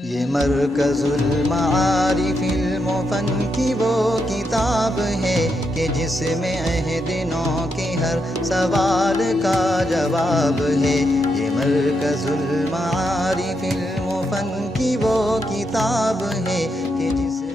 ये मरकज़ुल मारिफ़िल मुफ़न की वो किताब है कि जिसमें अहदिनों के हर सवाल का जवाब है। ये मरकज़ुल मारिफ़िल मुफ़न की वो किताब है कि जिसमें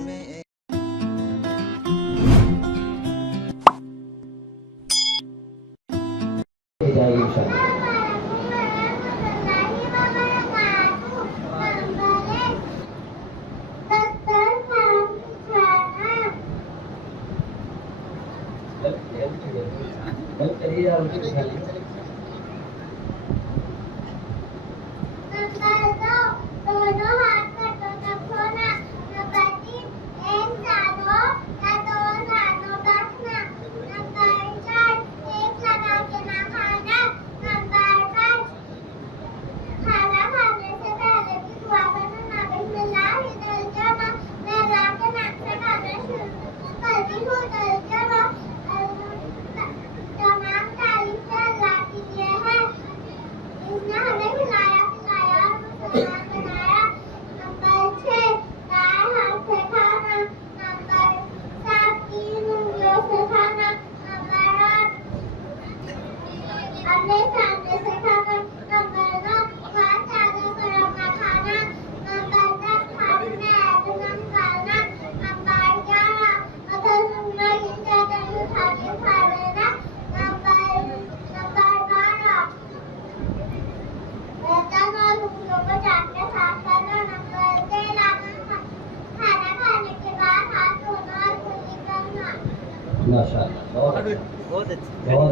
माशाअल्लाह बहुत अच्छा